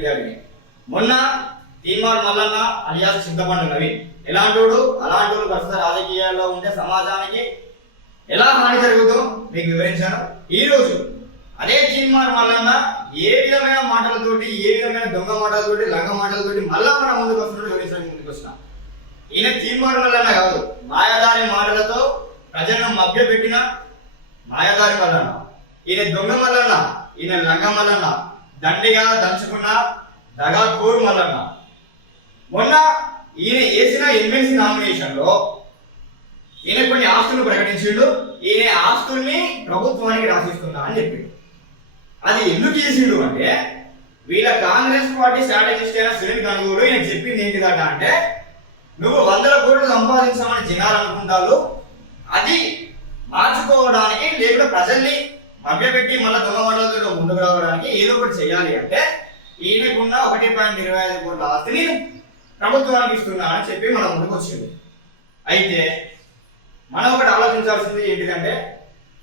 విద్యార్థిని. మొన్న తీన్మార్ మల్లన్న అలియాస్ చింతపండు నవీన్ ఎలాంటోడు అలాంటి ప్రస్తుత రాజకీయాల్లో ఉంటే సమాజానికి ఎలా హాని జరుగుతుందో మీకు వివరించాను. ఈ రోజు అదే తీన్మార్ మల్లన్న ఏ విధమైన మాటలతోటి, ఏ విధమైన దొంగ మాటలతోటి, లంగ మాటలతోటి మళ్ళా మన ముందుకు వస్తున్నాడు వివరించడానికి ముందుకు వస్తున్నా. ఈయన తీన్మార్ మల్లన్న కాదు, మాయాదారి మాటలతో ప్రజలను మభ్యపెట్టిన మాయాదారి మల్లన్న. ఈయన దొంగ మల్లన్న, ఈయన లంగ మల్లన్న, దండిగా దంచుకున్న దగాకోరు మల్లన్న. మొన్న ఈయన వేసిన ఎమ్మెల్సీ నామినేషన్ లో ఈయన కొన్ని ఆస్తులు ప్రకటించిండు. ఈయన ఆస్తుల్ని ప్రభుత్వానికి రాసిస్తున్నా అని చెప్పిండు. అది ఎందుకు చేసిండు అంటే, వీళ్ళ కాంగ్రెస్ పార్టీ స్ట్రాటజిస్ట్ అయిన సునీల్ గంగూరు ఈయన చెప్పింది ఏంటిదట అంటే, నువ్వు 100 కోట్లు సంపాదించామని జనాలు అనుకుంటారు, అది మార్చుకోవడానికి లేకపోతే ప్రజల్ని మభ్యపెట్టి మళ్ళీ దొంగ మండలతో ముందుకు రావడానికి ఏదో ఒకటి చేయాలి అంటే ఈయనకున్న 1.25 కోట్ల ఆస్తిని ప్రభుత్వానికి ఇస్తున్నా అని చెప్పి మనం ముందుకు వచ్చింది. అయితే మనం ఒకటి ఆలోచించాల్సింది ఏంటిదంటే,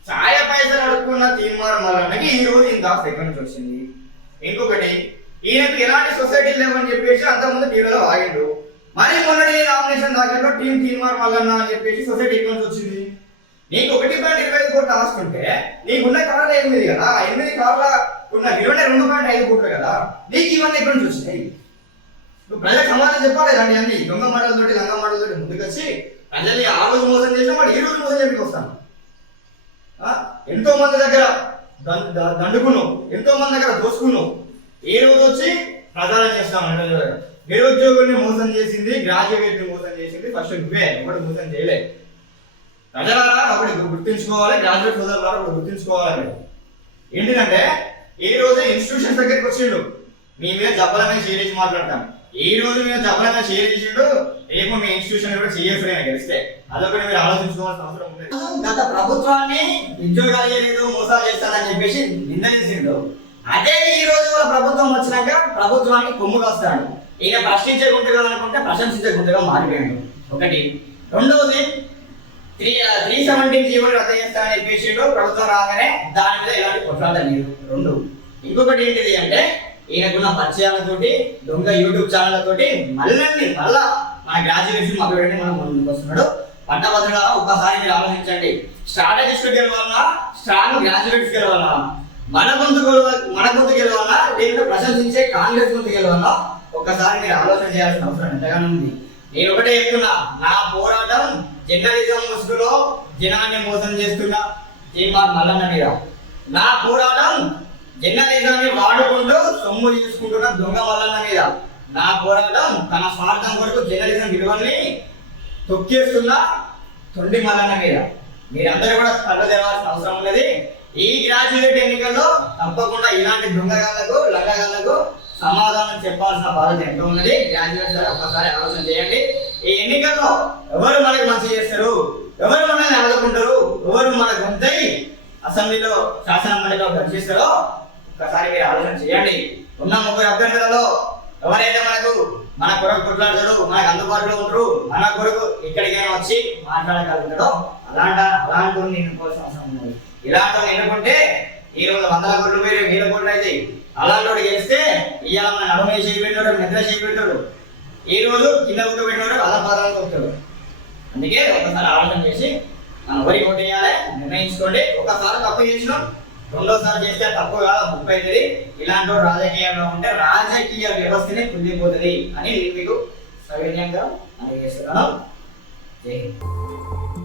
ఛాయ పైసలు అడుక్కున్న తీన్మార్ మల్లన్నకి ఈ రోజు ఇంత ఆస్తి ఎక్కడి నుంచి వచ్చింది? ఇంకొకటి, ఈయనకు ఎలాంటి సొసైటీ లేవని చెప్పేసి అంతకుముందు టీవీలో వాగిండు. మరి మొన్నటి నామినేషన్ దాఖల్లో తీన్మార్ మల్లన్న అని చెప్పేసి సొసైటీ ఎక్కడి నుంచి వచ్చింది? నీకు 1.25 కోట్ల ఆస్తి ఉంటే నీకున్న కార్లు 8 కదా, 8 కార్ల ఉన్న 22.5 కోట్లు కదా, నీకు ఇవన్నీ ఎక్కడి నుంచి వచ్చినాయి? నువ్వు ప్రజలకు సమాధానం చెప్పాలి. ఇలాంటి అన్ని దొంగ మాటలతోటి, లంగ మాటలతోటి ముందుకు వచ్చి ప్రజల్ని ఆ రోజు మోసం చేసినా వాడు ఈ రోజు మోసం చెప్పి వస్తాను. ఎంతో మంది దగ్గర దండుకున్నావు, ఎంతో మంది దగ్గర దోసుకున్నావు. ఏ రోజు వచ్చి ప్రచారం చేస్తాను. నిరుద్యోగుల్ని మోసం చేసింది, గ్రాడ్యుయేట్ మోసం చేసింది ఫస్ట్ నువ్వే, ఒకటి మోసం చేయలే. ప్రజలారా ఒకటి గుర్తుంచుకోవాలి, గ్రాడ్యుయేట్ సోదరులారా ఒకటి గుర్తుంచుకోవాలి. ఏంటిదంటే, ఈ రోజు ఇన్స్టిట్యూషన్స్ దగ్గరికి వచ్చిండు, మీ మీద జబ్బలమైన షేర్ చేసి మాట్లాడతాం. ఈ రోజు మీద జబ్బలమైన షేర్ చేసిండు, రేపు మీ ఇన్స్టిట్యూషన్ కూడా చేయొచ్చు గెలిస్తే. అదొకటి మీరు ఆలోచించుకోవాల్సిన అవసరం ఉంది. గత ప్రభుత్వాన్ని ఉద్యోగాలు చేయలేదు, మోసాలు చేస్తానని చెప్పేసి నిందలేసిండు. అదే ఈ రోజు ప్రభుత్వం వచ్చినాక ప్రభుత్వానికి కొమ్ము కాస్తాడు. ఈయన ప్రశ్నించే గుంటగా అనుకుంటే ప్రశంసించే గుంటగా మారిపోయాడు. ఒకటి. రెండవది, 317 జీవోలు రద్దు చేస్తానని చెప్పేసిండు. ప్రభుత్వం రాగానే దాని మీద ఎలాంటి కొట్లాట లేదు. 2. ఇంకొకటి ఏంటిది అంటే, ఈయనకున్న పరిచయాలతోటి, దొంగ యూట్యూబ్ ఛానళ్లతోటి మళ్ళా మన గ్రాడ్యుయేషన్ మభ్యపెట్టి మనం ముందుకు వస్తున్నాడు. పట్టభద్రుల ఒక్కసారి మీరు ఆలోచించండి. స్ట్రాటజిస్ట్ గెలవాలన్నా, స్ట్రాంగ్ గ్రాడ్యుయేట్స్ గెలవాలన్నా, మన గొంతు గెలవాలన్నా, లేకపోతే ప్రశంసించే కాంగ్రెస్ గొంతు గెలవాలన్నా ఒక్కసారి మీరు ఆలోచన చేయాల్సిన అవసరం ఎంతగానో ఉంది. నేను ఒకటే చెప్తున్నా, నా పోరాటం జర్నలిజం ముసుగులో జనాన్ని మోసం చేస్తున్న తీన్మార్ మల్లన్న మీద. నా పోరాటం జర్నలిజాన్ని వాడుకుంటూ సొమ్ము చేసుకుంటున్న దొంగ మల్లన్న మీద. నా పోరాటం తన స్వార్థం కొరకు జర్నలిజం విలువల్ని తొక్కేస్తున్న తొండి మల్లన్న మీద. మీరందరూ కూడా కళ్ళు తెరవాల్సిన అవసరం ఉన్నది. ఈ గ్రాడ్యుయేట్ ఎన్నికల్లో తప్పకుండా ఇలాంటి దొంగగాళ్లకు, లంగగాళ్లకు సమాధానం చెప్పాల్సిన బాధ్యత ఎంతో ఉన్నది. గ్రాడ్యుయేట్స్ ఒక్కసారి ఆలోచన చేయండి. ఈ ఎన్నికల్లో ఎవరు మనకు మంచి చేస్తారు, ఎవరు మనల్ని ఆదుకుంటారు, ఎవరు మన గొంతై అసెంబ్లీలో, శాసన మండలిలో గర్జిస్తారో ఒక్కసారి మీరు ఆలోచన చేయండి. ఉన్న 30 అభ్యర్థులలో ఎవరైతే మన కొరకు కొట్లాడతాడు, మనకు అందుబాటులో ఉంటారు, మన కొరకు ఎక్కడికైనా వచ్చి మాట్లాడగలుగుతాడో అలాంటి ఎన్నుకోవాల్సిన అవసరం ఉన్నది. ఇలాంటి ఎన్నుకుంటే ఈ రోజు 100 కోట్లు వేరే 1000 కోట్లు అయితే అలాంటి గెలిస్తే ఇవాళ మన నడుమే చేయి పెట్టాడు, నిద్ర చేయి పెట్టాడు, ఈ రోజు కింద ఉక్క పెట్టినాడు, అలా పాదాలకు వస్తాడు. అందుకే ఒకసారి ఆలోచన చేసి మనం ఎవరికి ఓటు వేయాలి నిర్ణయించుకోండి. ఒకసారి తప్పు చేసినాం, రెండోసారి చేస్తే తప్పు కాదు, 30 ఇలాంటి రాజకీయాల్లో ఉంటే రాజకీయ వ్యవస్థనే కుళ్ళిపోతుంది అని మీకు సవినయంగా తెలియజేస్తున్నాను. జై హింద్.